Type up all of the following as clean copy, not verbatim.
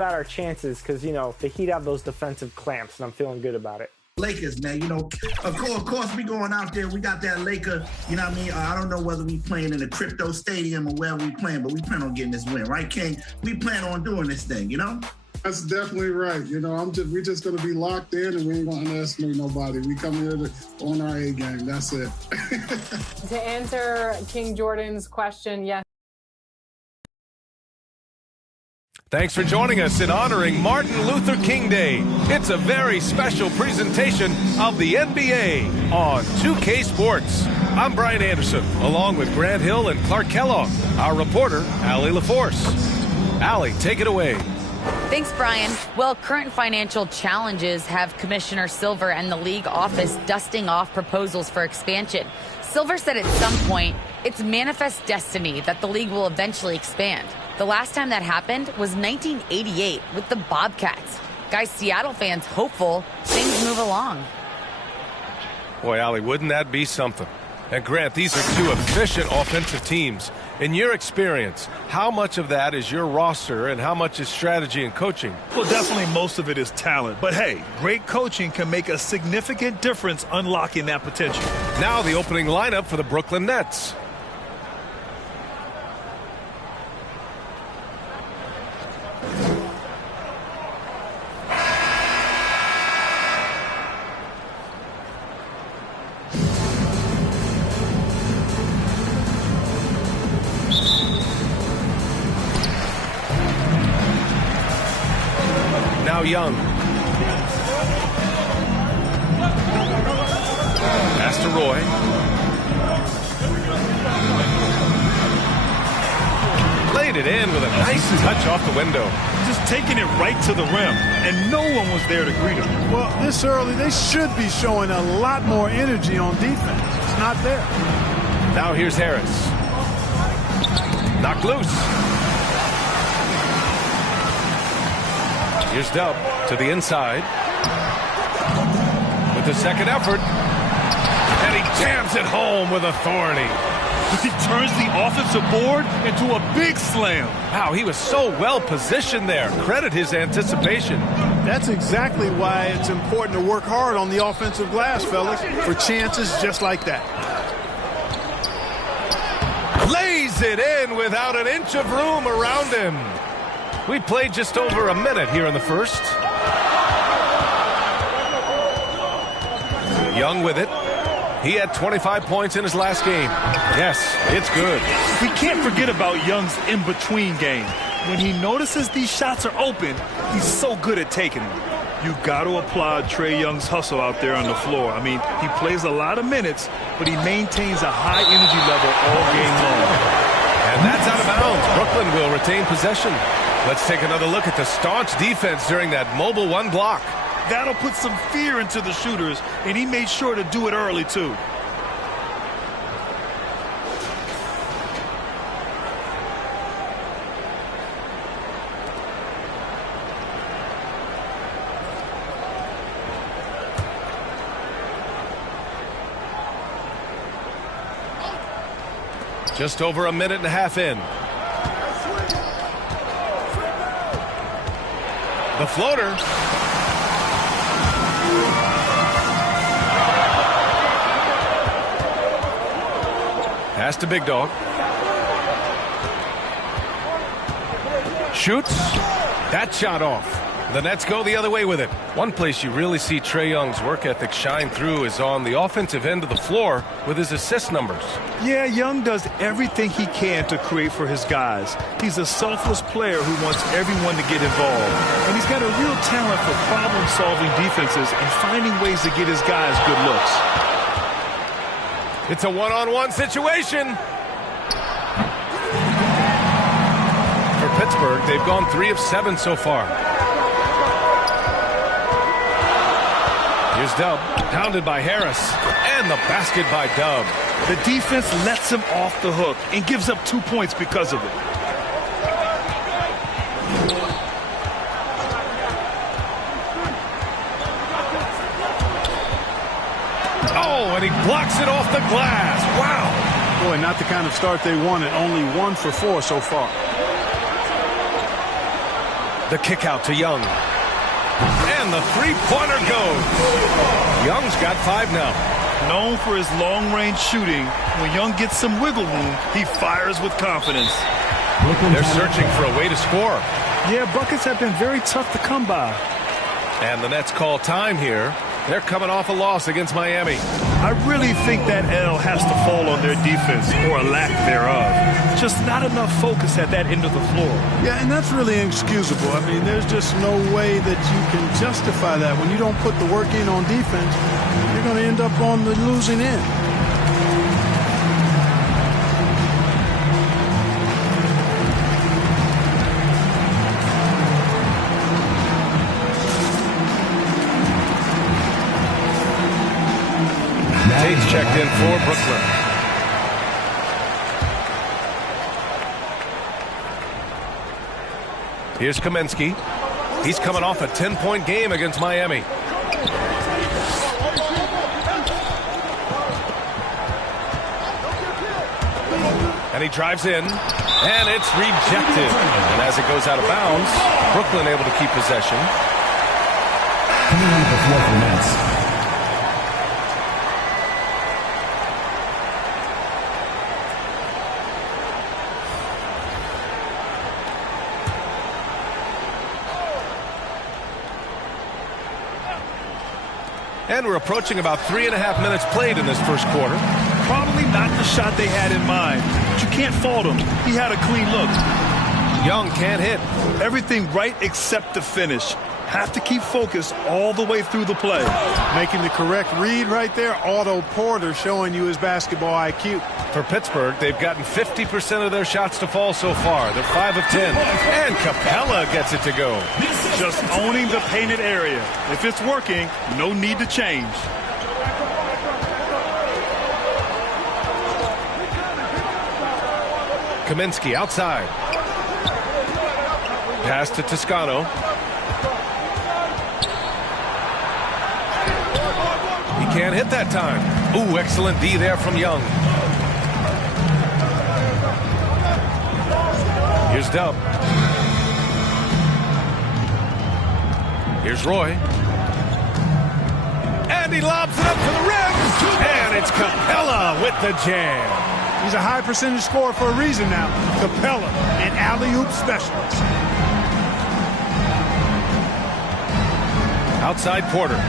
about our chances because, you know, the Heat have those defensive clamps, and I'm feeling good about it. Lakers, man, you know, of course we going out there. We got that Laker, you know what I mean? I don't know whether we playing in a crypto stadium or where we playing, but we plan on getting this win, right, King? We plan on doing this thing, you know? That's definitely right. You know, we're just going to be locked in, and we ain't going to underestimate nobody. We come here on our A game. That's it. To answer King Jordan's question, yes. Thanks for joining us in honoring Martin Luther King Day. It's a very special presentation of the NBA on 2K Sports. I'm Brian Anderson, along with Grant Hill and Clark Kellogg. Our reporter, Allie LaForce. Allie, take it away. Thanks, Brian. Well, current financial challenges have Commissioner Silver and the league office dusting off proposals for expansion. Silver said at some point, it's manifest destiny that the league will eventually expand. The last time that happened was 1988 with the Bobcats. Guys, Seattle fans hopeful things move along. Boy, Allie, wouldn't that be something? And Grant, these are two efficient offensive teams. In your experience, how much of that is your roster and how much is strategy and coaching? Well, definitely most of it is talent. But hey, great coaching can make a significant difference unlocking that potential. Now the opening lineup for the Brooklyn Nets. Now Young. Pass to Roy. Laid it in with a nice touch off the window. Just taking it right to the rim, and no one was there to greet him. Well, this early, they should be showing a lot more energy on defense. It's not there. Now here's Harris. Knocked loose. Here's Dub to the inside. With the second effort. And he jams it home with authority. He turns the offensive board into a big slam. Wow, he was so well positioned there. Credit his anticipation. That's exactly why it's important to work hard on the offensive glass, fellas, for chances just like that. Lays it in without an inch of room around him. We played just over a minute here in the first. Young with it. He had 25 points in his last game. Yes, it's good. We can't forget about Young's in-between game. When he notices these shots are open, he's so good at taking them. You got to applaud Trae Young's hustle out there on the floor. I mean, he plays a lot of minutes, but he maintains a high energy level all game long. And that's out of bounds. Brooklyn will retain possession. Let's take another look at the staunch defense during that mobile one block. That'll put some fear into the shooters, and he made sure to do it early, too. Just over a minute and a half in. The floater. Pass to Big Dog. Shoots. That shot off. The Nets go the other way with it. One place you really see Trae Young's work ethic shine through is on the offensive end of the floor with his assist numbers. Yeah, Young does everything he can to create for his guys. He's a selfless player who wants everyone to get involved. And he's got a real talent for problem-solving defenses and finding ways to get his guys good looks. It's a one-on-one situation. For Pittsburgh, they've gone 3 of 7 so far. Here's Dub, pounded by Harris, and the basket by Dub. The defense lets him off the hook and gives up 2 points because of it. Oh, and he blocks it off the glass. Wow. Boy, not the kind of start they wanted. Only 1 for 4 so far. The kick out to Young. And the three-pointer goes. Young's got 5 now. Known for his long-range shooting, when Young gets some wiggle room, he fires with confidence. They're searching for a way to score. Yeah, buckets have been very tough to come by. And the Nets call time here. They're coming off a loss against Miami. I really think that L has to fall on their defense, or a lack thereof. Just not enough focus at that end of the floor. Yeah, and that's really inexcusable. I mean, there's just no way that you can justify that. When you don't put the work in on defense, you're going to end up on the losing end. Tate's checked in for Brooklyn. Here's Kaminsky. He's coming off a 10-point game against Miami. And he drives in, and it's rejected. And as it goes out of bounds, Brooklyn able to keep possession. Coming on the floor for the Nets. And we're approaching about 3.5 minutes played in this first quarter. Probably not the shot they had in mind, but you can't fault him. He had a clean look. Young can't hit. Everything right except the finish. Have to keep focused all the way through the play. Making the correct read right there. Otto Porter showing you his basketball IQ. For Pittsburgh, they've gotten 50% of their shots to fall so far. They're 5 of 10. And Capella gets it to go. Just owning the painted area. If it's working, no need to change. Kaminsky outside. Pass to Toscano. He can't hit that time. Ooh, excellent D there from Young. Here's Dub. Here's Roy. And he lobs it up to the rim. And it's Capella with the jam. He's a high percentage scorer for a reason now. Capella, an alley-oop specialist. Outside Porter.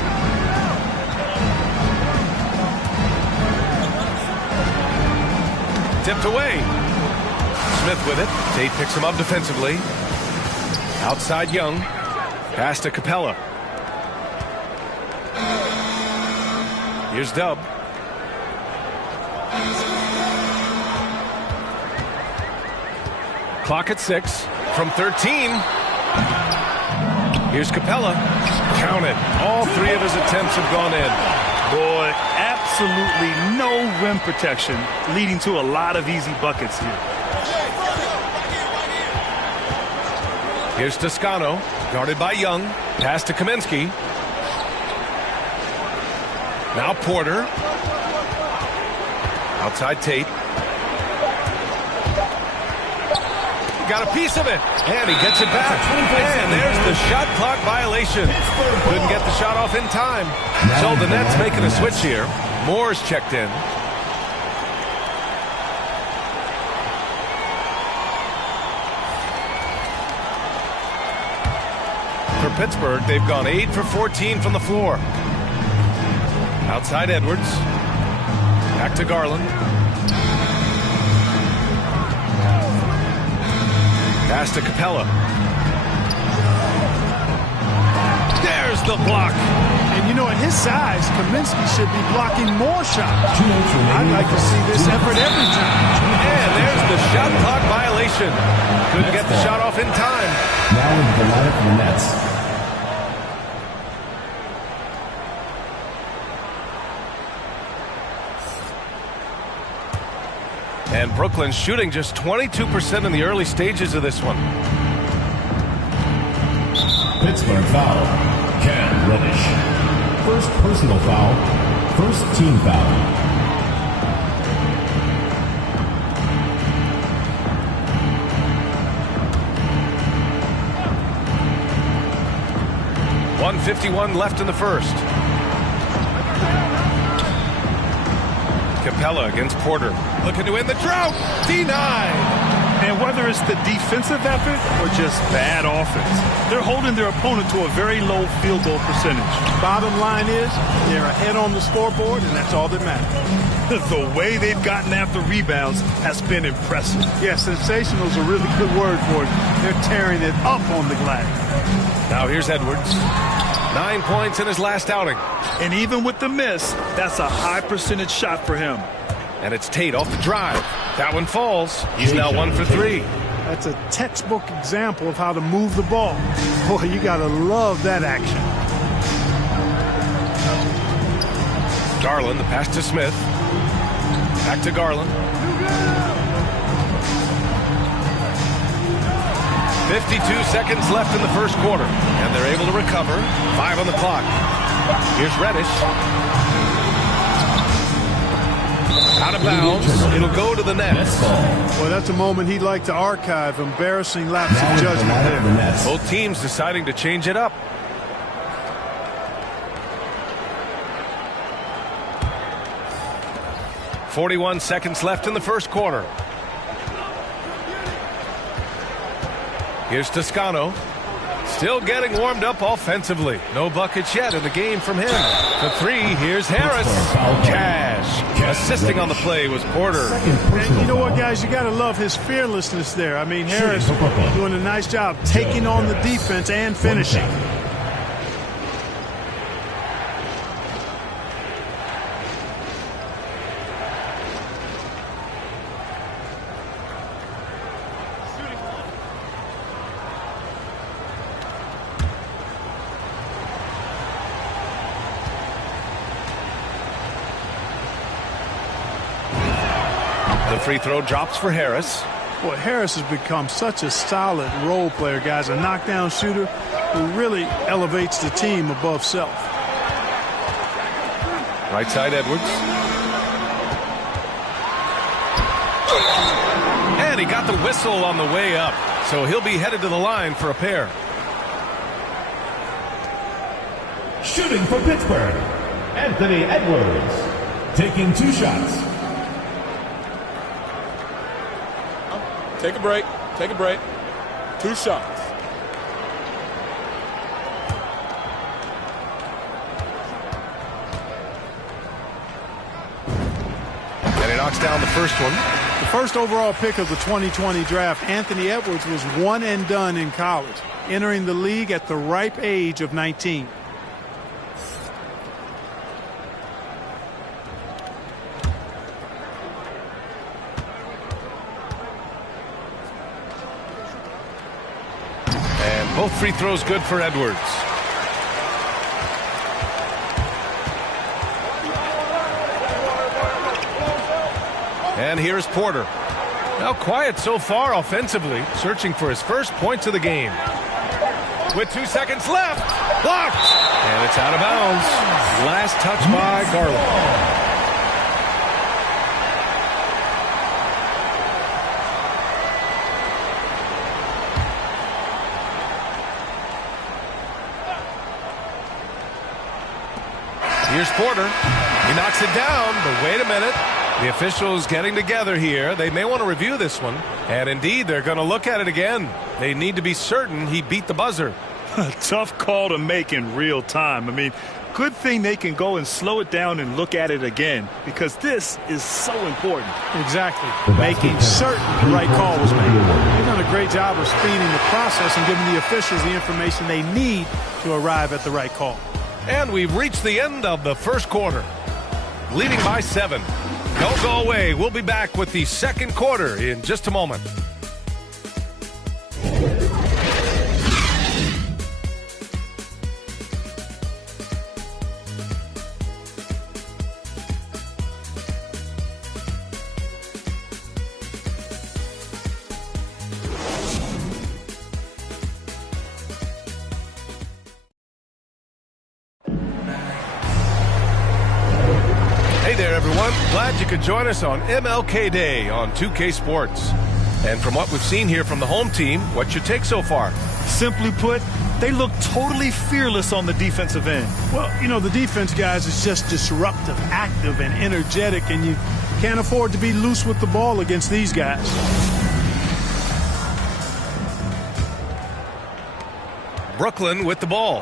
Tipped away. Smith with it. Tate picks him up defensively. Outside Young. Pass to Capella. Here's Dub. Clock at 6. From 13. Here's Capella. Count it. All 3 of his attempts have gone in. Boy, absolutely no rim protection, leading to a lot of easy buckets here. Here's Toscano, guarded by Young. Pass to Kaminsky. Now Porter. Outside Tate. Got a piece of it, and he gets it back. And there's the shot clock violation. Couldn't get the shot off in time. So the Nets making a switch here. Moore's checked in. For Pittsburgh, they've gone 8 for 14 from the floor. Outside Edwards. Back to Garland. Pass to Capella. There's the block. And you know, at his size, Kaminsky should be blocking more shots. I'd like to see this effort every time. And there's the shot clock violation. Couldn't get the shot off in time. Now into the lineup for the Nets. And Brooklyn shooting just 22% in the early stages of this one. Pittsburgh foul. Cam Reddish. First personal foul. First team foul. 1:51 left in the first. Capella against Porter. Looking to win the drought. Denied. And whether it's the defensive effort or just bad offense, they're holding their opponent to a very low field goal percentage. Bottom line is they're ahead on the scoreboard, and that's all that matters. The way they've gotten after rebounds has been impressive. Yeah, sensational is a really good word for it. They're tearing it up on the glass. Now here's Edwards. 9 points in his last outing. And even with the miss, that's a high percentage shot for him. And it's Tate off the drive. That one falls. He's now 1 for 3. That's a textbook example of how to move the ball. Boy, you got to love that action. Garland, the pass to Smith. Back to Garland. 52 seconds left in the first quarter. And they're able to recover. 5 on the clock. Here's Reddish. Out of bounds. It'll go to the net. Well, that's a moment he'd like to archive. Embarrassing lapse of judgment there. Both teams deciding to change it up. .41 seconds left in the first quarter. Here's Toscano. Still getting warmed up offensively. No buckets yet in the game from him. The 3, here's Harris. Cash. Assisting on the play was Porter. And you know what, guys? You got to love his fearlessness there. I mean, Harris doing a nice job taking on the defense and finishing. The free throw drops for Harris. Boy, Harris has become such a solid role player, guys. A knockdown shooter who really elevates the team above self. Right side, Edwards. And he got the whistle on the way up. So he'll be headed to the line for a pair. Shooting for Pittsburgh, Anthony Edwards. Taking 2 shots. Take a break. Take a break. 2 shots. And he knocks down the first one. The first overall pick of the 2020 draft, Anthony Edwards was one and done in college, entering the league at the ripe age of 19. Both free throws good for Edwards. And here's Porter. Now quiet so far offensively, searching for his first points of the game. With 2 seconds left. Blocked. And it's out of bounds. Last touch by Garland. Here's Porter. He knocks it down, but wait a minute. The officials getting together here. They may want to review this one. And indeed, they're going to look at it again. They need to be certain he beat the buzzer. Tough call to make in real time. I mean, good thing they can go and slow it down and look at it again, because this is so important. Exactly. Making certain the right call was made. They've done a great job of speeding the process and giving the officials the information they need to arrive at the right call. And we've reached the end of the first quarter. Leading by 7. Don't go away. We'll be back with the second quarter in just a moment. Hey there, everyone. Glad you could join us on MLK Day on 2K Sports. And from what we've seen here from the home team, what's your take so far? Simply put, They look totally fearless on the defensive end. Well, you know, the defense, guys, is just disruptive, active, and energetic, and you can't afford to be loose with the ball against these guys. Brooklyn with the ball.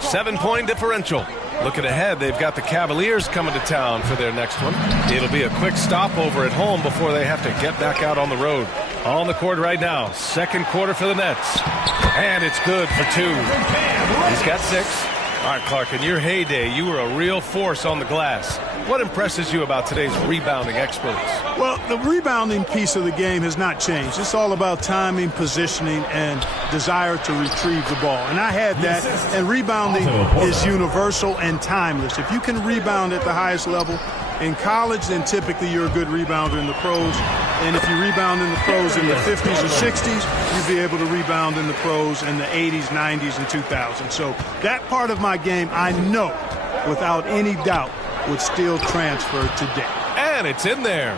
7-point differential. Looking ahead, they've got the Cavaliers coming to town for their next one. It'll be a quick stopover at home before they have to get back out on the road. On the court right now, second quarter for the Nets. And it's good for 2. He's got 6. All right, Clark, in your heyday, you were a real force on the glass. What impresses you about today's rebounding experts? Well, the rebounding piece of the game has not changed. It's all about timing, positioning, and desire to retrieve the ball. And I had that, and rebounding is universal and timeless. If you can rebound at the highest level in college, then typically you're a good rebounder in the pros. And if you rebound in the pros in the 50s or 60s, you'd be able to rebound in the pros in the 80s, 90s, and 2000s. So that part of my game, I know, without any doubt, would still transfer today. And it's in there.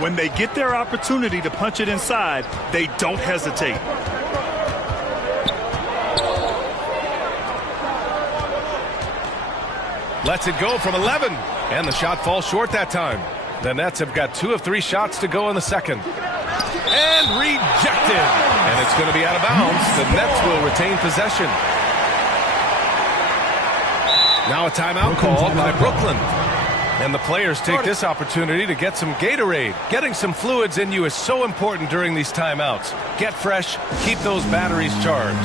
When they get their opportunity to punch it inside, they don't hesitate. Lets it go from 11. And the shot falls short that time. The Nets have got 2 of 3 shots to go in the second. And rejected. And it's going to be out of bounds. The Nets will retain possession. Now a timeout called by Brooklyn. And the players take this opportunity to get some Gatorade. Getting some fluids in you is so important during these timeouts. Get fresh, keep those batteries charged.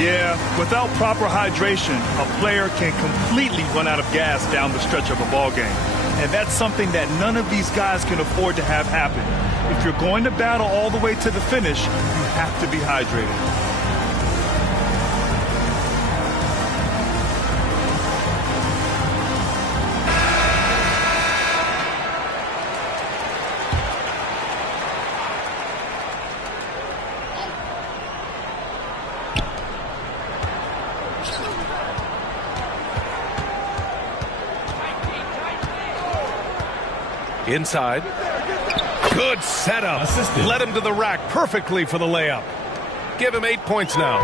Yeah, without proper hydration, a player can completely run out of gas down the stretch of a ball game. And that's something that none of these guys can afford to have happen. If you're going to battle all the way to the finish, you have to be hydrated. Inside. Good setup. Led him to the rack perfectly for the layup. Give him 8 points now.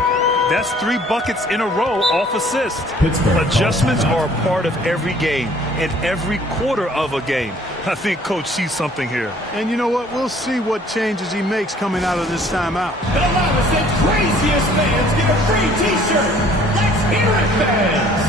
That's 3 buckets in a row off assist. Adjustments are a part of every game and every quarter of a game. I think Coach sees something here. And you know what? We'll see what changes he makes coming out of this timeout. The loudest and craziest fans get a free T-shirt. Let's hear it, fans.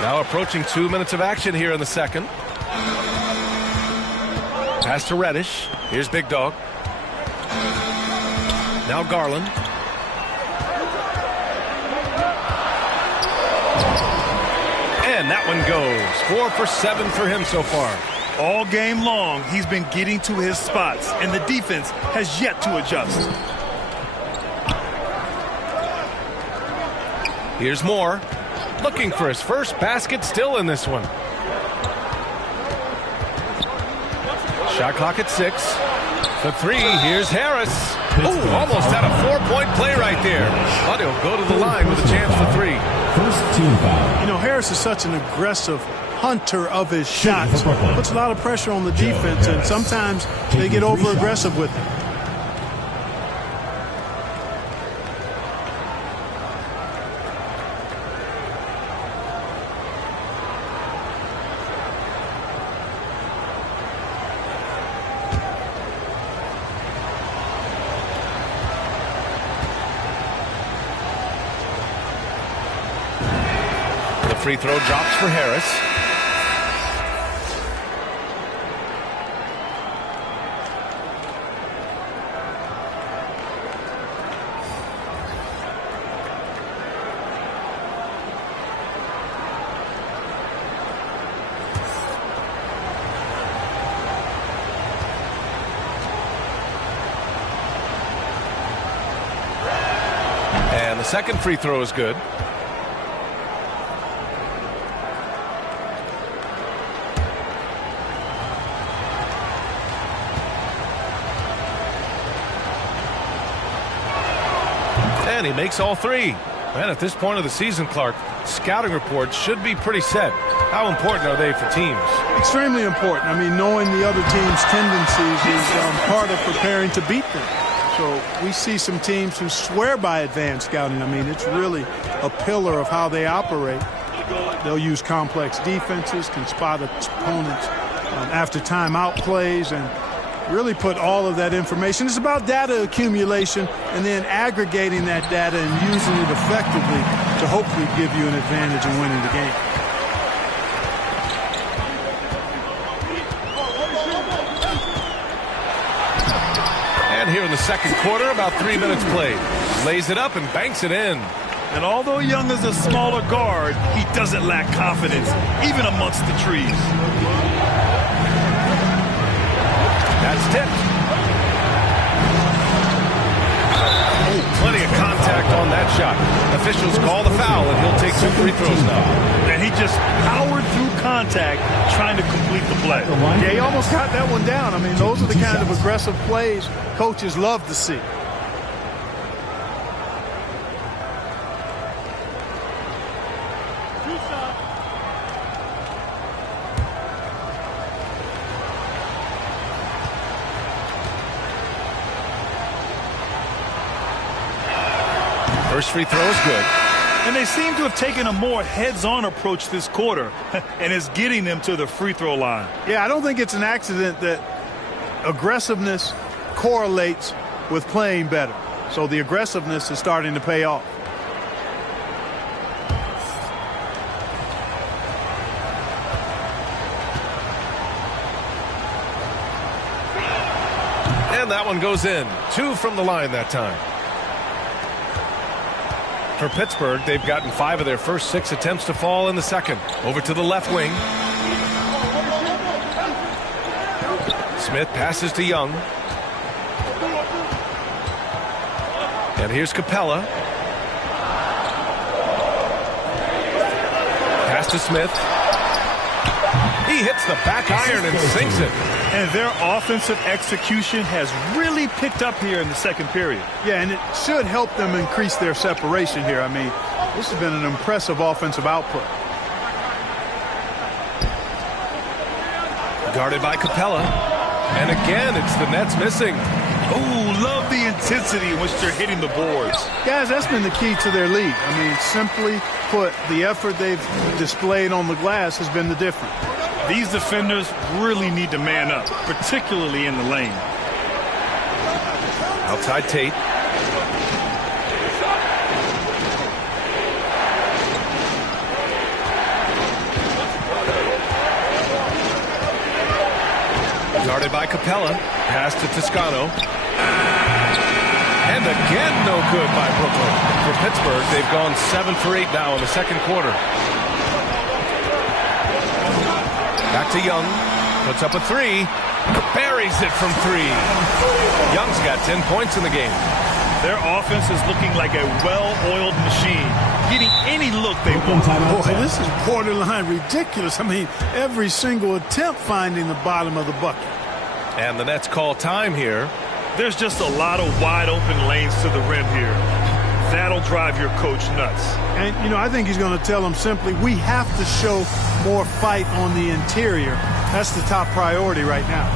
Now approaching 2 minutes of action here in the second. Pass to Reddish. Here's Big Dog. Now Garland. And that one goes. 4 for 7 for him so far. All game long, he's been getting to his spots, and the defense has yet to adjust. Here's Moore. Looking for his first basket still in this one. Shot clock at 6. For 3, here's Harris. Oh, almost had a 4-point play right there. But he'll go to the line with a chance for 3. First team foul. You know, Harris is such an aggressive hunter of his shots. Puts a lot of pressure on the defense, and sometimes they get over-aggressive with him. Free throw drops for Harris. And the second free throw is good. And he makes all three. And at this point of the season, Clark, scouting reports should be pretty set. How important are they for teams? Extremely important. I mean, knowing the other team's tendencies is part of preparing to beat them. So we see some teams who swear by advanced scouting. I mean, it's really a pillar of how they operate. They'll use complex defenses, can spot opponents after timeout plays, and really put all of that information. It's about data accumulation and then aggregating that data and using it effectively to hopefully give you an advantage in winning the game. And here in the second quarter, about 3 minutes played. Lays it up and banks it in. And although Young is a smaller guard, he doesn't lack confidence, even amongst the trees. That's tipped. Oh, plenty of contact on that shot. Officials call the foul, and he'll take 2 free throws now. And he just powered through contact, trying to complete the play. Yeah, he almost got that one down. I mean, those are the kind of aggressive plays coaches love to see. First free throw is good. And they seem to have taken a more heads-on approach this quarter, and it's getting them to the free throw line. Yeah, I don't think it's an accident that aggressiveness correlates with playing better. So the aggressiveness is starting to pay off. And that one goes in. 2 from the line that time. For Pittsburgh, they've gotten 5 of their first 6 attempts to fall in the second. Over to the left wing. Smith passes to Young. And here's Capella. Pass to Smith. He hits the back iron and sinks it. And their offensive execution has really picked up here in the second period. Yeah, and it should help them increase their separation here. I mean, this has been an impressive offensive output. Guarded by Capella. And again, it's the Nets missing. Oh, love the intensity in which they're hitting the boards. Guys, that's been the key to their lead. I mean, simply put, the effort they've displayed on the glass has been the difference. These defenders really need to man up, particularly in the lane. Outside Tate. Guarded by Capella. Pass to Toscano. And again, no good by Brooklyn. For Pittsburgh, they've gone 7 for 8 now in the second quarter. Back to Young. Puts up a 3. Buries it from 3. Young's got 10 points in the game. Their offense is looking like a well-oiled machine, getting any look they want. Boy, this is borderline ridiculous. I mean, every single attempt finding the bottom of the bucket. And the Nets call time here. There's just a lot of wide-open lanes to the rim here. That'll drive your coach nuts. And, you know, I think he's going to tell them simply, we have to show more fight on the interior. That's the top priority right now.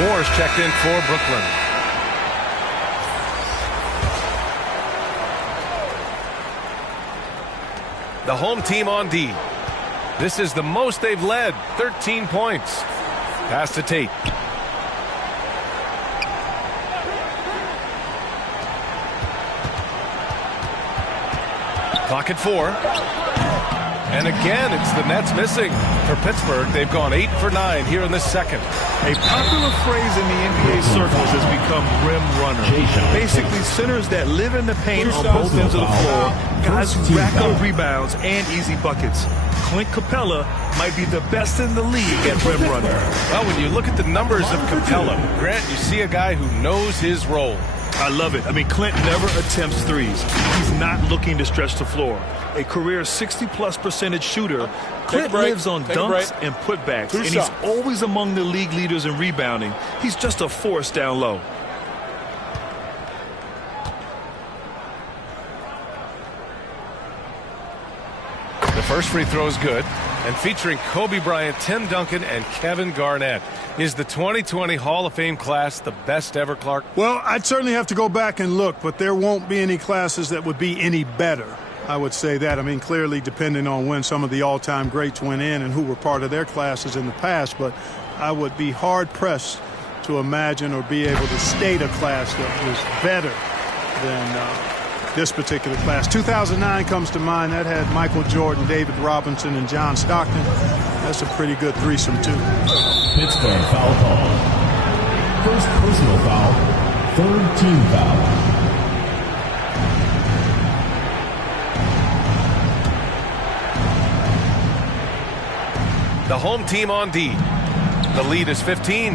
Moore's checked in for Brooklyn. The home team on D. This is the most they've led, 13 points. Pass to Tate. Clock at 4. And again, it's the Nets missing. For Pittsburgh, they've gone 8 for 9 here in the second. A popular phrase in the NBA circles has become rim runner. Basically, centers that live in the paint on both ends of the floor, guys who rack up rebounds and easy buckets. Clint Capella might be the best in the league at rim running. Well, when you look at the numbers of Capella, Grant, you see a guy who knows his role. I love it. I mean, Clint never attempts threes. He's not looking to stretch the floor. A career 60+% shooter, Clint lives on dunks and putbacks, and he's always among the league leaders in rebounding. He's just a force down low. The first free throw is good, and featuring Kobe Bryant, Tim Duncan, and Kevin Garnett. Is the 2020 Hall of Fame class the best ever, Clark? Well, I'd certainly have to go back and look, but there won't be any classes that would be any better. I would say that. I mean, clearly depending on when some of the all-time greats went in and who were part of their classes in the past, but I would be hard-pressed to imagine or be able to state a class that was better than this particular class. 2009 comes to mind. That had Michael Jordan, David Robinson, and John Stockton. That's a pretty good threesome, too. Pittsburgh foul call. First personal foul, third team foul. The home team on D. The lead is 15.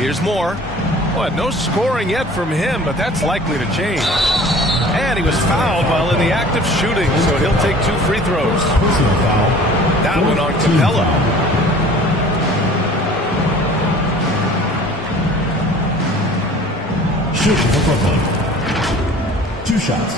Here's Moore. Well, no scoring yet from him, but that's likely to change. And he was fouled while in the act of shooting, so he'll take 2 free throws. That one on Capella. Shooting for Brooklyn. 2 shots.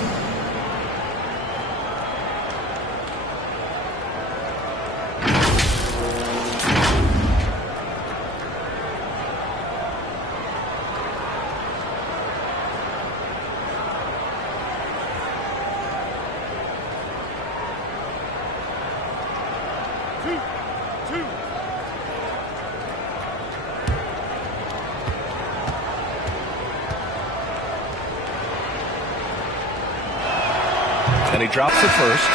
And he drops it first.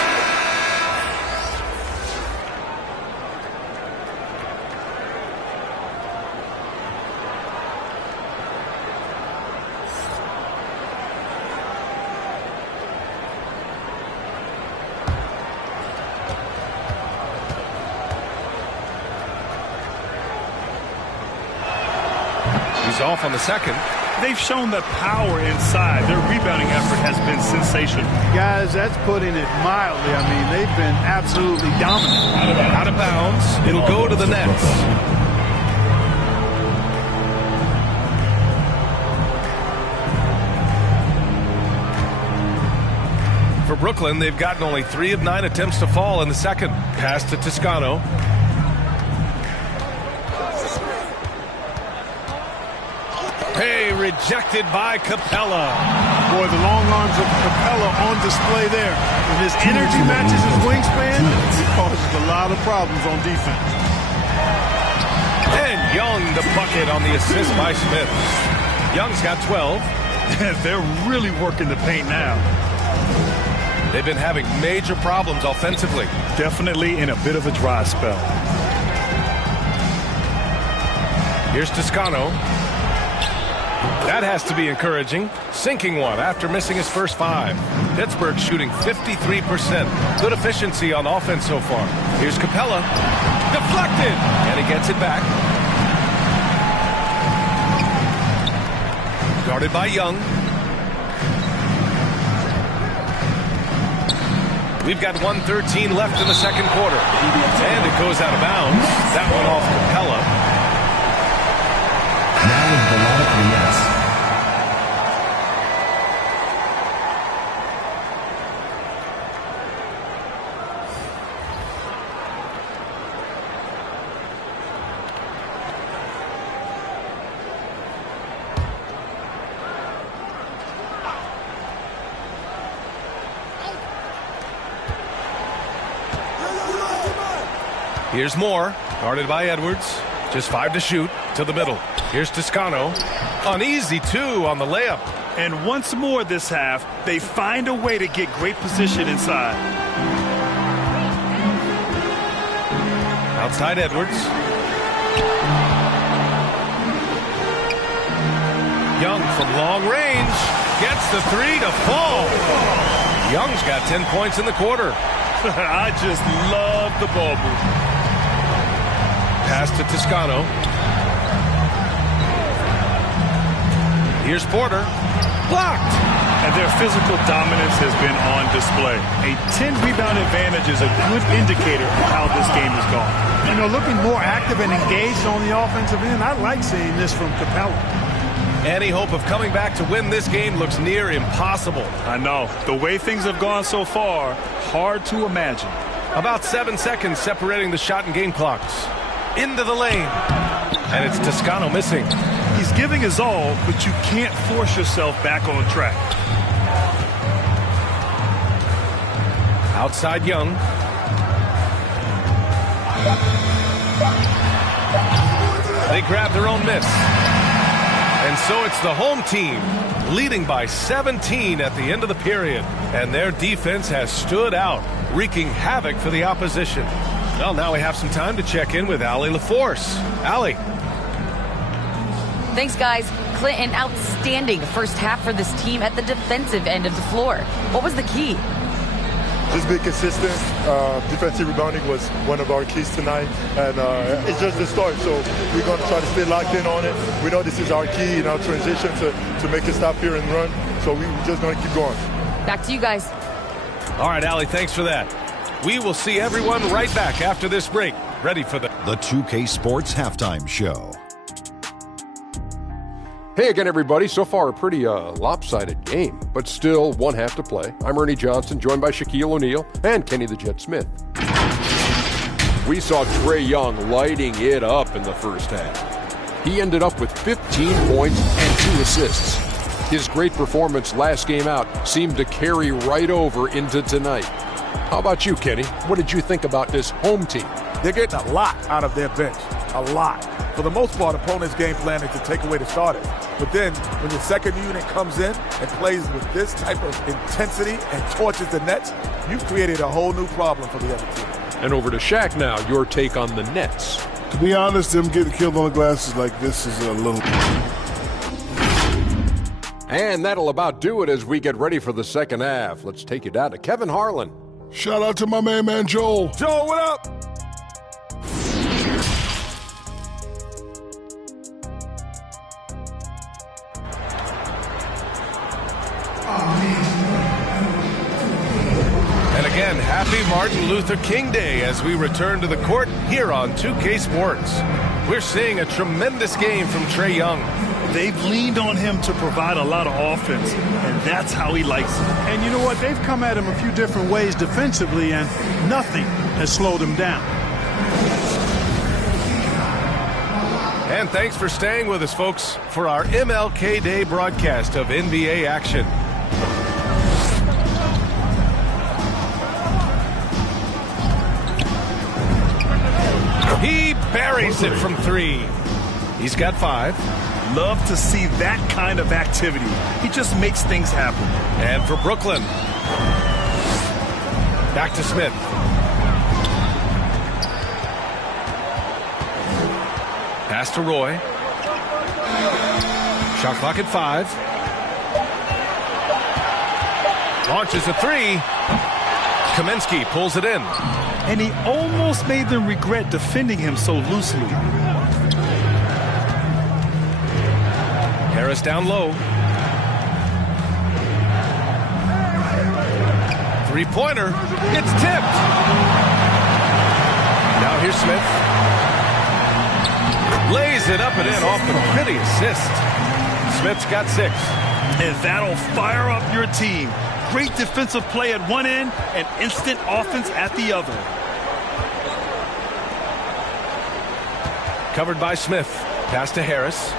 He's off on the second. They've shown the power inside. Their rebounding effort has been sensational. Guys, that's putting it mildly. I mean, they've been absolutely dominant. Out of bounds. It'll go to the Nets. For Brooklyn, they've gotten only 3 of 9 attempts to fall in the second. Pass to Toscano. Hey, rejected by Capella. Boy, the long arms of Capella on display there. When his energy matches his wingspan, it causes a lot of problems on defense. And Young the bucket on the assist by Smith. Young's got 12. They're really working the paint now. They've been having major problems offensively. Definitely in a bit of a dry spell. Here's Toscano. That has to be encouraging. Sinking one after missing his first 5. Pittsburgh shooting 53%. Good efficiency on offense so far. Here's Capella. Deflected. And he gets it back. Guarded by Young. We've got 1:13 left in the second quarter. And it goes out of bounds. That one off Capella. Now with the line for the Nets. Here's Moore, guarded by Edwards. Just 5 to shoot, to the middle. Here's Toscano. An easy 2 on the layup. And once more this half, they find a way to get great position inside. Outside Edwards. Young from long range gets the three to fall. Young's got 10 points in the quarter. I just love the ball movement. Pass to Toscano. Here's Porter. Blocked. And their physical dominance has been on display. A 10-rebound advantage is a good indicator of how this game has gone. You know, looking more active and engaged on the offensive end, I like seeing this from Capella. Any hope of coming back to win this game looks near impossible. I know. The way things have gone so far, hard to imagine. About 7 seconds separating the shot and game clocks. Into the lane. And it's Toscano missing. He's giving his all, but you can't force yourself back on track. Outside Young. They grab their own miss. And so it's the home team leading by 17 at the end of the period. And their defense has stood out, wreaking havoc for the opposition. Well, now we have some time to check in with Allie LaForce. Allie. Thanks, guys. Clint, an outstanding first half for this team at the defensive end of the floor. What was the key? Just be consistent. Defensive rebounding was one of our keys tonight, and it's just the start. So we're going to try to stay locked in on it. We know this is our key in our transition to make it stop here and run. So we're just going to keep going. Back to you guys. All right, Allie, thanks for that. We will see everyone right back after this break. Ready for the 2K Sports Halftime Show. Hey again, everybody. So far, a pretty lopsided game, but still one half to play. I'm Ernie Johnson, joined by Shaquille O'Neal and Kenny the Jet Smith. We saw Trae Young lighting it up in the first half. He ended up with 15 points and 2 assists. His great performance last game out seemed to carry right over into tonight. How about you, Kenny? What did you think about this home team? They're getting a lot out of their bench. A lot. For the most part, opponents' game plan is to take away the starters. But then, when your second unit comes in and plays with this type of intensity and torches the Nets, you've created a whole new problem for the other team. And over to Shaq now, your take on the Nets. To be honest, them getting killed on the glasses like this is a little... And that'll about do it as we get ready for the second half. Let's take you down to Kevin Harlan. Shout out to my man Joel. Joel, what up? And again, happy Martin Luther King Day as we return to the court here on 2K Sports. We're seeing a tremendous game from Trae Young. They've leaned on him to provide a lot of offense, and that's how he likes it. And you know what? They've come at him a few different ways defensively, and nothing has slowed him down. And thanks for staying with us, folks, for our MLK Day broadcast of NBA action. He buries it from 3. He's got 5. Love to see that kind of activity. He just makes things happen. And for Brooklyn, back to Smith. Pass to Roy. Shot clock at 5. Launches a 3. Kaminsky pulls it in. And he almost made them regret defending him so loosely. Harris down low. 3-pointer. It's tipped. Now here's Smith. Lays it up and in off the pretty assist. Smith's got 6. And that'll fire up your team. Great defensive play at one end and instant offense at the other. Covered by Smith. Pass to Harris.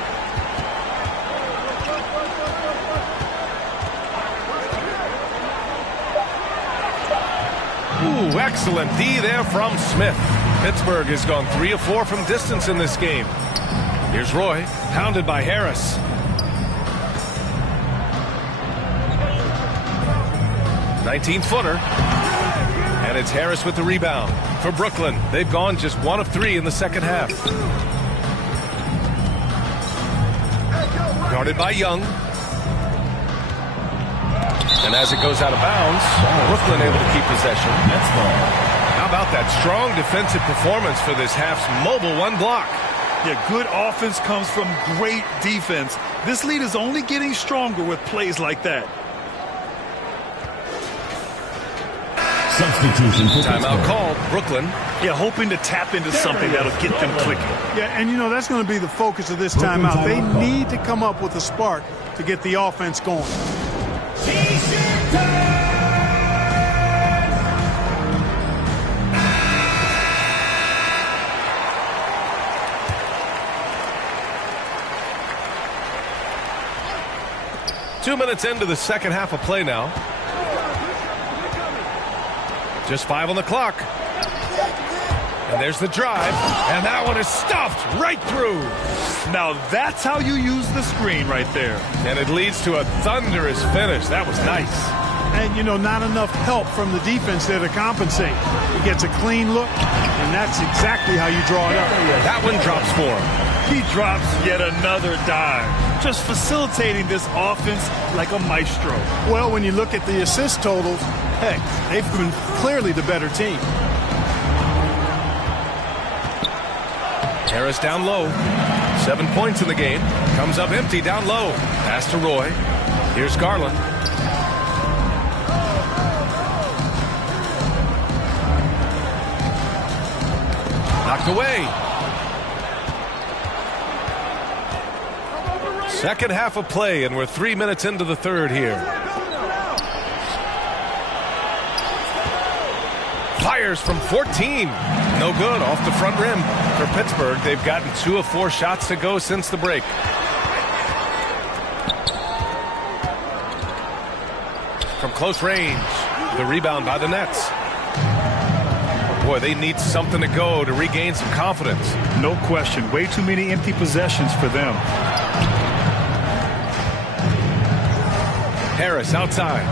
Ooh, excellent D there from Smith. Pittsburgh has gone 3 of 4 from distance in this game. Here's Roy, pounded by Harris. 19-footer. And it's Harris with the rebound. For Brooklyn, they've gone just 1 of 3 in the second half. Guarded by Young. And as it goes out of bounds, Brooklyn able to keep possession. How about that strong defensive performance for this half's mobile one block? Yeah, good offense comes from great defense. This lead is only getting stronger with plays like that. Substitution. Timeout called. Brooklyn. Yeah, hoping to tap into something that'll get them clicking. Yeah, and that's going to be the focus of this timeout. They need to come up with a spark to get the offense going. T-shirt time! 2 minutes into the second half of play now. Just 5 on the clock. And there's the drive. And that one is stuffed right through. Now that's how you use the screen right there. And it leads to a thunderous finish. That was nice. And, not enough help from the defense there to compensate. He gets a clean look, and that's exactly how you draw it up. That one drops for him. He drops yet another dive, just facilitating this offense like a maestro. Well, when you look at the assist totals, heck, they've been clearly the better team. Harris down low. 7 points in the game. Comes up empty down low. Pass to Roy. Here's Garland. Knocked away. Second half of play, and we're 3 minutes into the third here. Fires from 14. No good, off the front rim. For Pittsburgh, they've gotten 2 of 4 shots to go since the break. From close range, the rebound by the Nets. Boy, they need something to go to regain some confidence. No question. Way too many empty possessions for them. Harris outside.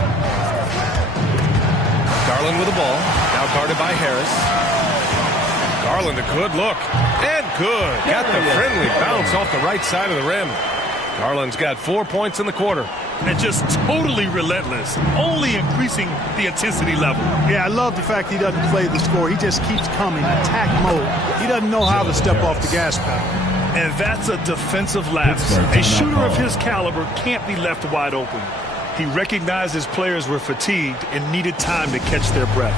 Garland with the ball. Now guarded by Harris. Garland, a good look. And good. Got the friendly bounce off the right side of the rim. Garland's got 4 points in the quarter. And just totally relentless. Only increasing the intensity level. Yeah, I love the fact he doesn't play the score. He just keeps coming. Attack mode. He doesn't know how to step off the gas pedal. And that's a defensive lapse. A shooter of his caliber can't be left wide open. He recognized his players were fatigued and needed time to catch their breath.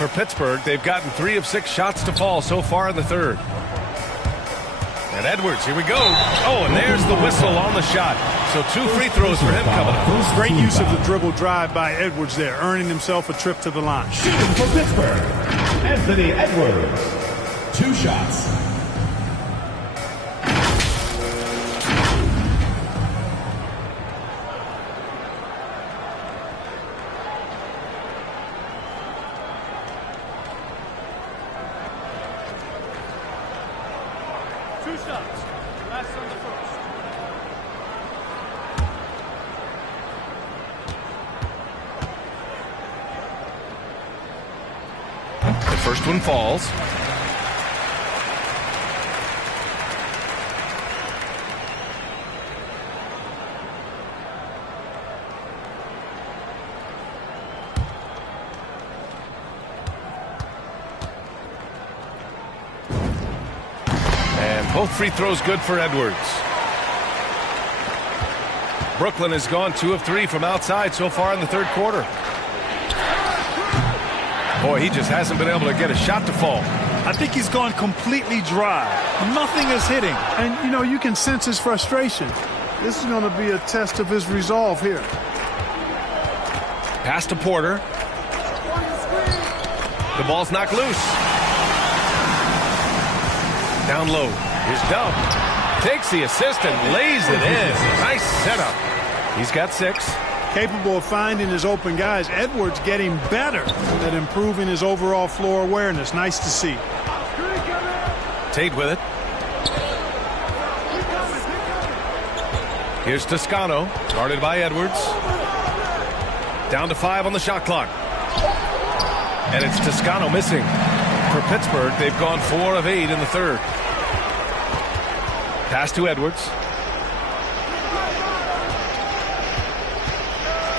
For Pittsburgh, they've gotten 3 of 6 shots to fall so far in the third. And Edwards, here we go. Oh, and there's the whistle on the shot. So 2 free throws for him coming up. Great use of the dribble drive by Edwards there, earning himself a trip to the line. Shooting for Pittsburgh, Anthony Edwards. 2 shots. First one falls. And both free throws good for Edwards. Brooklyn has gone 2 of 3 from outside so far in the third quarter. Boy, he just hasn't been able to get a shot to fall. I think he's gone completely dry. Nothing is hitting. And, you can sense his frustration. This is going to be a test of his resolve here. Pass to Porter. The ball's knocked loose. Down low. Here's Dub. Takes the assist and lays it in. Nice setup. He's got 6. Capable of finding his open guys. Edwards getting better at improving his overall floor awareness. Nice to see. Tate with it. Here's Toscano, guarded by Edwards. Down to 5 on the shot clock. And it's Toscano missing. For Pittsburgh, they've gone 4 of 8 in the third. Pass to Edwards.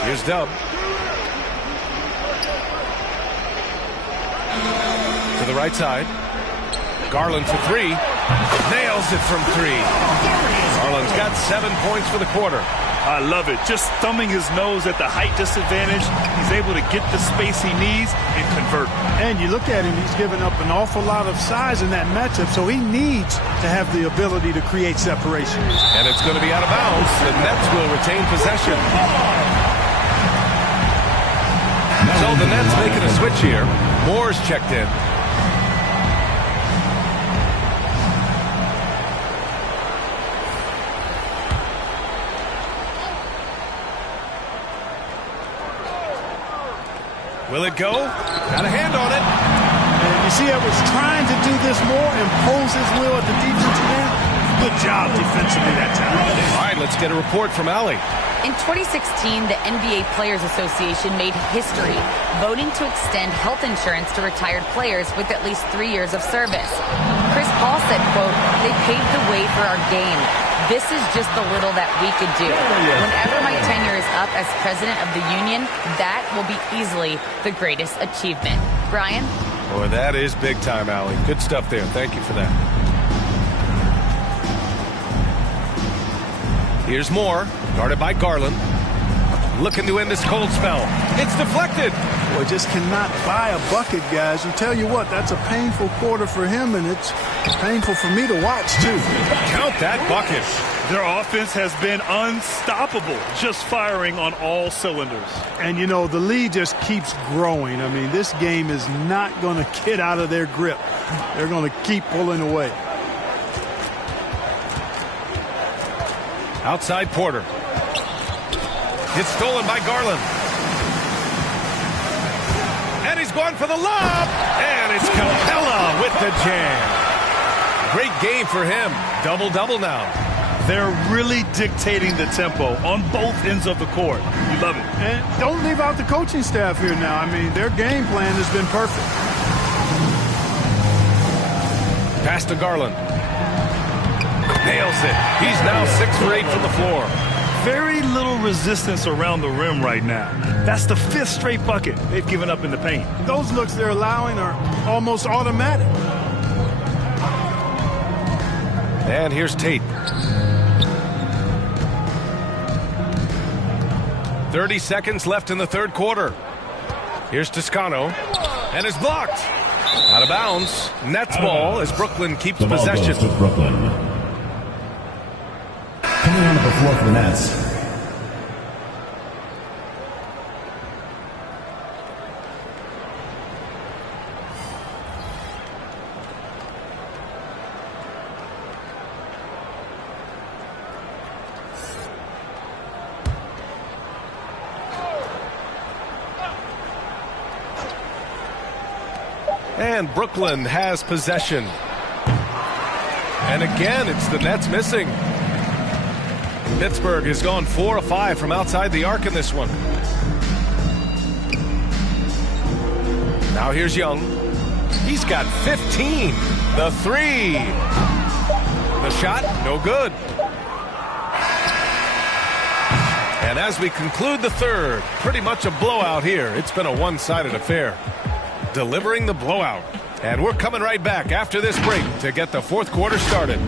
Here's Dub. To the right side. Garland for 3. Nails it from 3. Garland's got 7 points for the quarter. I love it. Just thumbing his nose at the height disadvantage. He's able to get the space he needs and convert. And you look at him, he's given up an awful lot of size in that matchup, so he needs to have the ability to create separation. And it's going to be out of bounds. The Nets will retain possession. So the Nets making a switch here. Moore's checked in. Will it go? Got a hand on it. And you see Edwards trying to do this more, impose his will at the defensive end. Good job defensively that time. All right, let's get a report from Allie. In 2016, the NBA Players Association made history, voting to extend health insurance to retired players with at least 3 years of service. Chris Paul said, quote, "They paved the way for our game. This is just the little that we could do. Whenever my tenure is up as president of the union, that will be easily the greatest achievement." Brian? Boy, that is big time, Allie. Good stuff there. Thank you for that. Here's Moore, guarded by Garland. Looking to end this cold spell. It's deflected. Boy, just cannot buy a bucket, guys. And tell you what, that's a painful quarter for him, and it's painful for me to watch, too. Count that bucket. Their offense has been unstoppable, just firing on all cylinders. And, you know, the lead just keeps growing. I mean, this game is not going to get out of their grip. They're going to keep pulling away. Outside Porter. It's stolen by Garland. And he's going for the lob. And it's Capella with the jam. Great game for him. Double-double now. They're really dictating the tempo on both ends of the court. You love it. And don't leave out the coaching staff here now. I mean, their game plan has been perfect. Pass to Garland. Nails it. He's now 6 for 8 from the floor. Very little resistance around the rim right now. That's the 5th straight bucket they've given up in the paint. Those looks they're allowing are almost automatic. And here's Tate. 30 seconds left in the third quarter. Here's Toscano. And it's blocked. Out of bounds. Nets ball as Brooklyn keeps possession. Coming onto the floor for the Nets. And Brooklyn has possession. And again, it's the Nets missing. Pittsburgh has gone 4 of 5 from outside the arc in this one. Now here's Young. He's got 15. The 3. The shot, no good. And as we conclude the third, pretty much a blowout here. It's been a one-sided affair. Delivering the blowout. And we're coming right back after this break to get the fourth quarter started.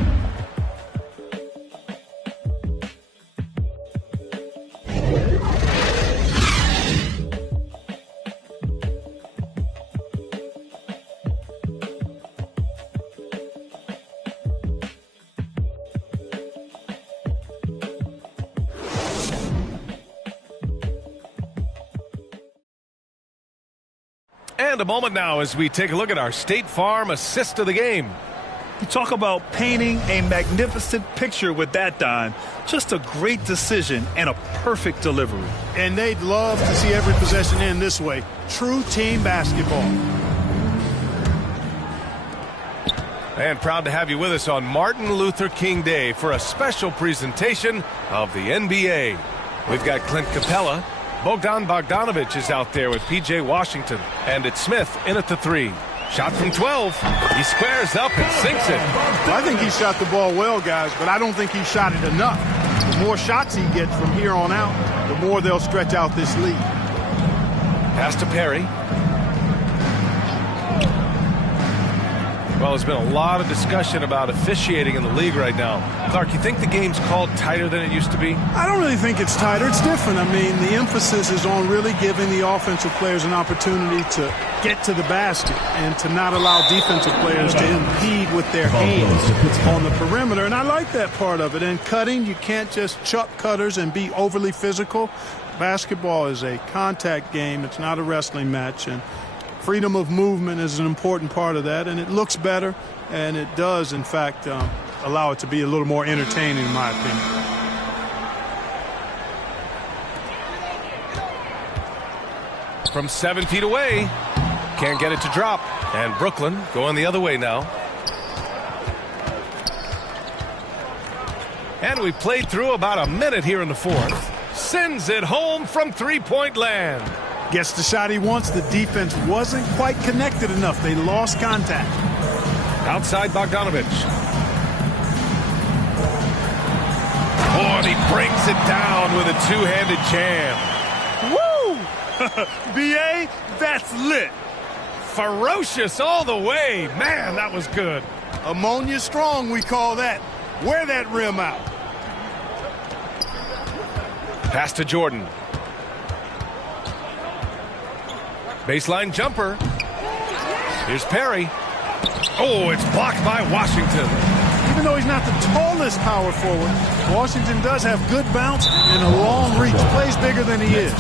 And a moment now as we take a look at our State Farm assist of the game. You talk about painting a magnificent picture with that dime. Just a great decision and a perfect delivery. And they'd love to see every possession end this way. True team basketball. And proud to have you with us on Martin Luther King Day for a special presentation of the NBA. We've got Clint Capella. Bogdan Bogdanovic is out there with P.J. Washington. And it's Smith in at the 3. Shot from 12. He squares up and sinks it. Well, I think he shot the ball well, guys, but I don't think he shot it enough. The more shots he gets from here on out, the more they'll stretch out this lead. Pass to Perry. Well, there's been a lot of discussion about officiating in the league right now. Clark, you think the game's called tighter than it used to be? I don't really think it's tighter. It's different. I mean, the emphasis is on really giving the offensive players an opportunity to get to the basket and to not allow defensive players to impede with their hands on the perimeter. And I like that part of it. And cutting, you can't just chuck cutters and be overly physical. Basketball is a contact game. It's not a wrestling match. And freedom of movement is an important part of that, and it looks better, and it does, in fact, allow it to be a little more entertaining, in my opinion. From 7 feet away, can't get it to drop, and Brooklyn going the other way now. And we played through about a minute here in the fourth. Sends it home from three-point land. Gets the shot he wants. The defense wasn't quite connected enough. They lost contact. Outside Bogdanovic. Oh, and he brings it down with a two-handed jam. Woo! B.A., that's lit. Ferocious all the way. Man, that was good. Ammonia strong, we call that. Wear that rim out. Pass to Jordan. Baseline jumper. Here's Perry. Oh, it's blocked by Washington. Even though he's not the tallest power forward, Washington does have good bounce and a long reach. Plays bigger than he is.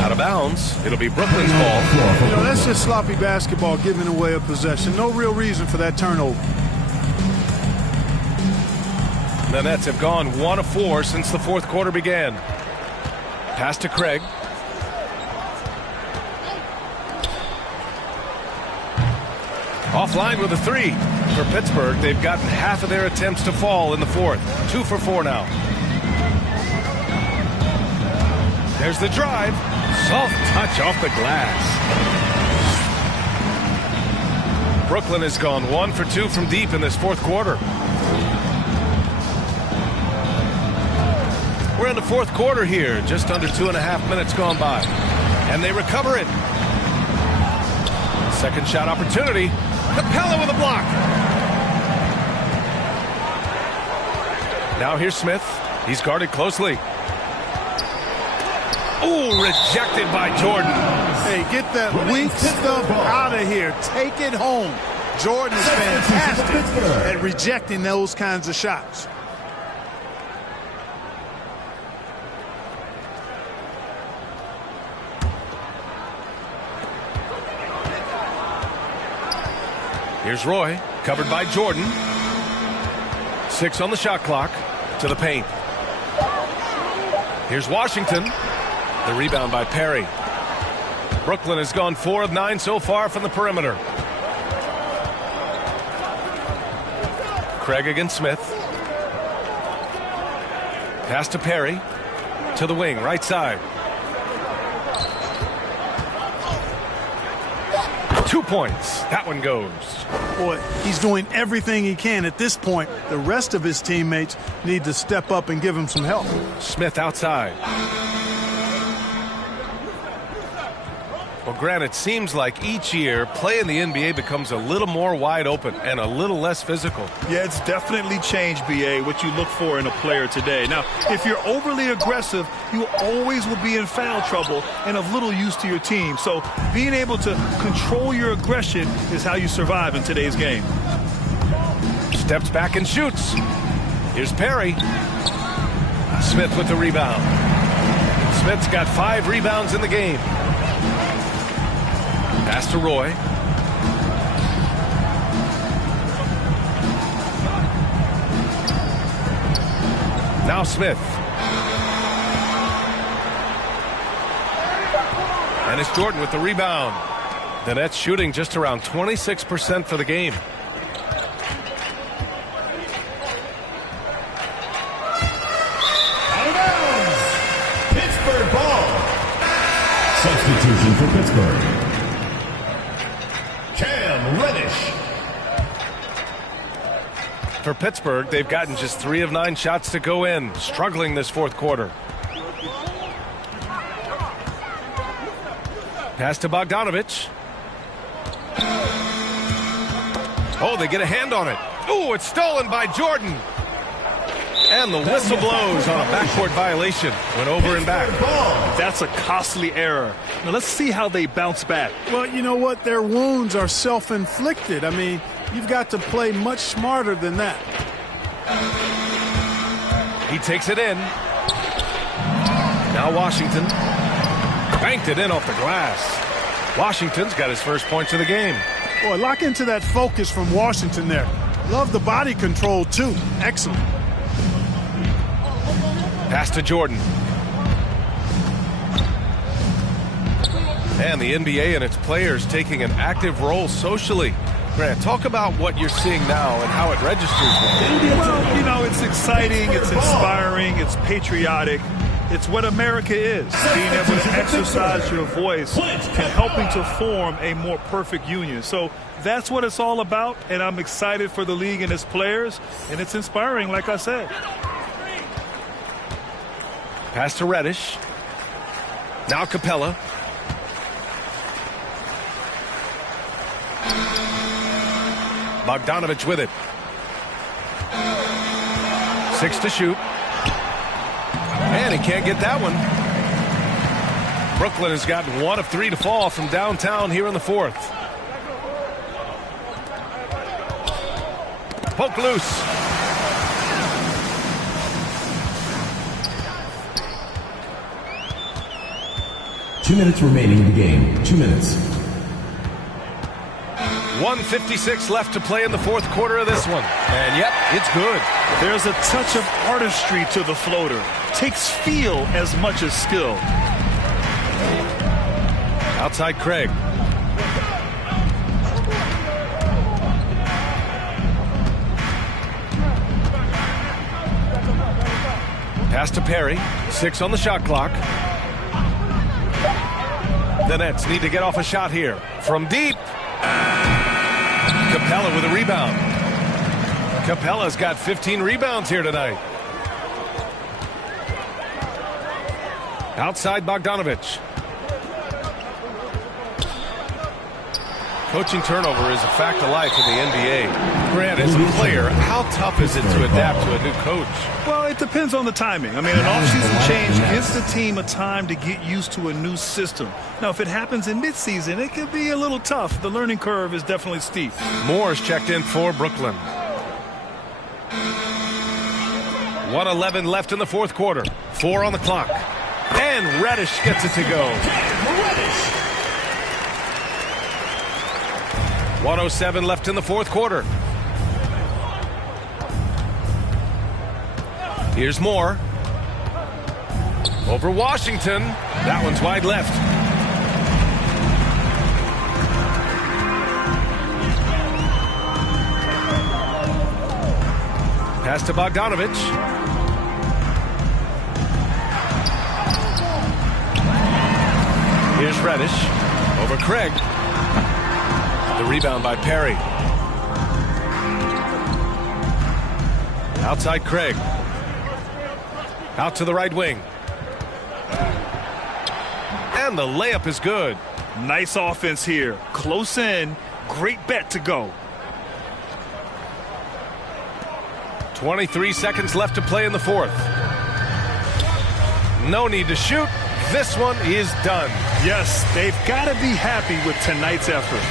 Out of bounds. It'll be Brooklyn's ball. You know, that's just sloppy basketball, giving away a possession. No real reason for that turnover. The Nets have gone 1 of 4 since the fourth quarter began. Pass to Craig. Offline with a 3. For Pittsburgh, they've gotten half of their attempts to fall in the fourth. 2 for 4 now. There's the drive. Soft touch off the glass. Brooklyn has gone 1 for 2 from deep in this fourth quarter. We're in the fourth quarter here. Just under 2.5 minutes gone by. And they recover it. Second shot opportunity. Capella with a block. Now here's Smith. He's guarded closely. Ooh, rejected by Jordan. Hey, get that weak stuff out of here. Take it home. Jordan is fantastic at rejecting those kinds of shots. Here's Roy, covered by Jordan. 6 on the shot clock, to the paint. Here's Washington. The rebound by Perry. Brooklyn has gone 4 of 9 so far from the perimeter. Craig against Smith. Pass to Perry. To the wing, right side. 2 points. That one goes. Boy, he's doing everything he can at this point. The rest of his teammates need to step up and give him some help. Smith outside. Well, Grant, it seems like each year play in the NBA becomes a little more wide open and a little less physical. Yeah, it's definitely changed, B.A., what you look for in a player today. Now, if you're overly aggressive, you always will be in foul trouble and of little use to your team. So being able to control your aggression is how you survive in today's game. Steps back and shoots. Here's Perry. Smith with the rebound. Smith's got 5 rebounds in the game. Pass to Roy. Now Smith. And it's Jordan with the rebound. The Nets shooting just around 26% for the game. Out of bounds. Pittsburgh ball. Substitution for Pittsburgh. Cam Reddish. For Pittsburgh, they've gotten just 3 of 9 shots to go in, struggling this fourth quarter. Pass to Bogdanovich. Oh, they get a hand on it. Oh, it's stolen by Jordan. And the whistle blows on a backcourt violation. Went over and back. That's a costly error. Now let's see how they bounce back. Well, you know what? Their wounds are self-inflicted. I mean, you've got to play much smarter than that. He takes it in. Now Washington. Banked it in off the glass. Washington's got his first points of the game. Boy, lock into that focus from Washington there. Love the body control, too. Excellent. Pass to Jordan. And the NBA and its players taking an active role socially. Grant, talk about what you're seeing now and how it registers with you. Well, you know, it's exciting, it's inspiring, it's patriotic. It's what America is. Being able to exercise your voice and helping to form a more perfect union. So that's what it's all about, and I'm excited for the league and its players, and it's inspiring, like I said. Pass to Reddish. Now Capella. Bogdanovich with it. 6 to shoot. And he can't get that one. Brooklyn has gotten 1 of 3 to fall from downtown here in the fourth. Poke loose. Two minutes remaining in the game. 2 minutes. 1:56 left to play in the fourth quarter of this one. And yep, it's good. There's a touch of artistry to the floater. Takes feel as much as skill. Outside Craig. Pass to Perry. 6 on the shot clock. The Nets need to get off a shot here. From deep. Capella with a rebound. Capella's got 15 rebounds here tonight. Outside Bogdanovich. Coaching turnover is a fact of life in the NBA. Grant, as a player, how tough is it to adapt to a new coach? Well, it depends on the timing. I mean, an offseason change gives the team a time to get used to a new system. Now, if it happens in midseason, it could be a little tough. The learning curve is definitely steep. Moore's checked in for Brooklyn. 1:11 left in the fourth quarter. 4 on the clock. And Reddish gets it to go. 1:07 left in the fourth quarter. Here's Moore. Over Washington. That one's wide left. Pass to Bogdanovich. Here's Reddish. Over Craig. The rebound by Perry. Outside Craig. Out to the right wing. And the layup is good. Nice offense here. Close in. Great bet to go. 23 seconds left to play in the fourth. No need to shoot. This one is done. Yes, they've got to be happy with tonight's effort.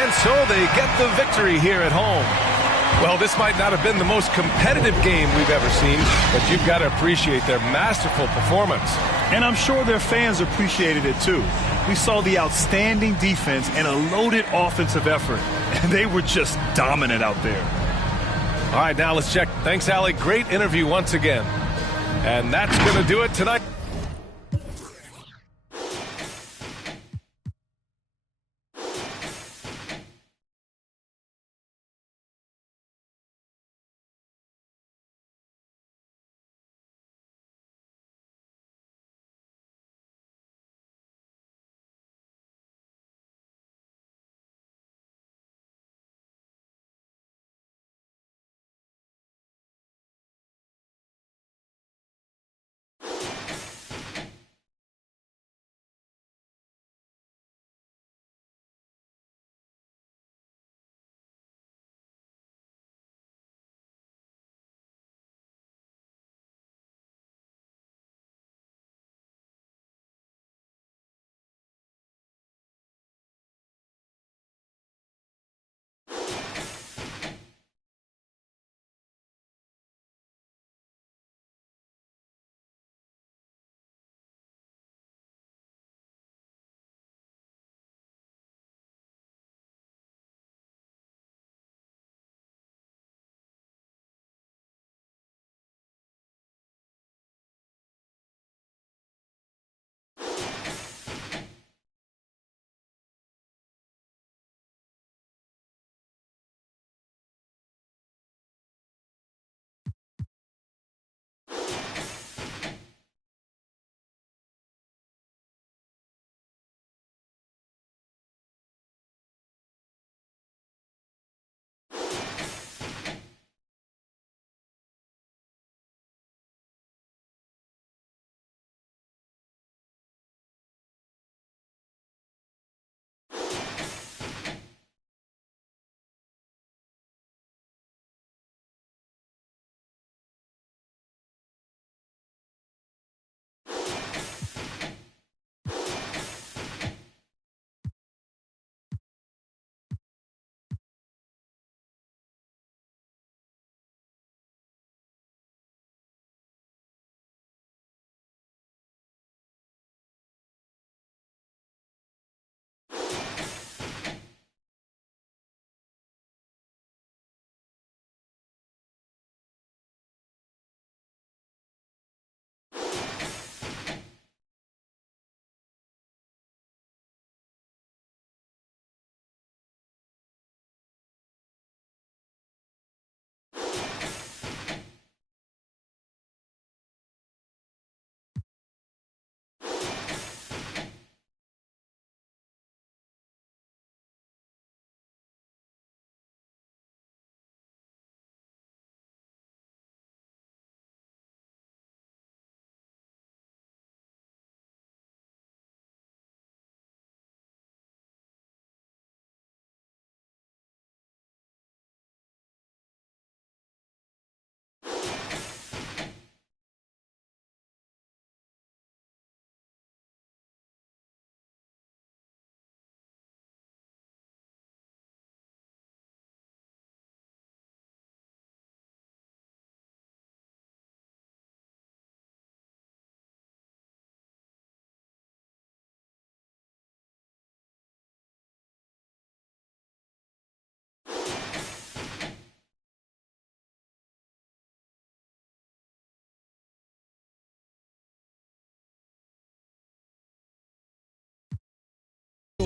And so they get the victory here at home. Well, this might not have been the most competitive game we've ever seen, but you've got to appreciate their masterful performance. And I'm sure their fans appreciated it too. We saw the outstanding defense and a loaded offensive effort, and they were just dominant out there. All right, now let's check. Thanks, Allie. Great interview once again. And that's going to do it tonight.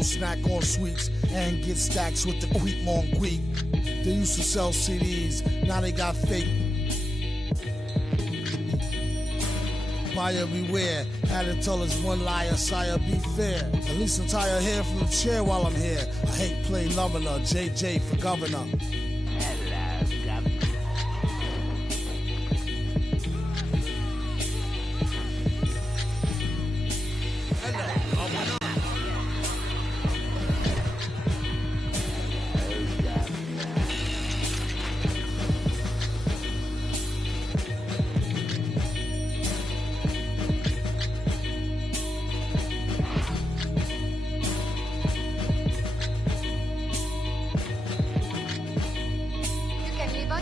Snack on sweets and get stacks with the Queek Mon Queek. They used to sell CDs, now they got fake. Buyer beware, had to tell us one liar, sire be fair. At least I'm tired hair from the chair while I'm here. I hate play Loverna, JJ for governor.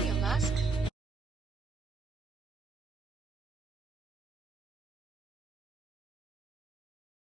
wear your mask?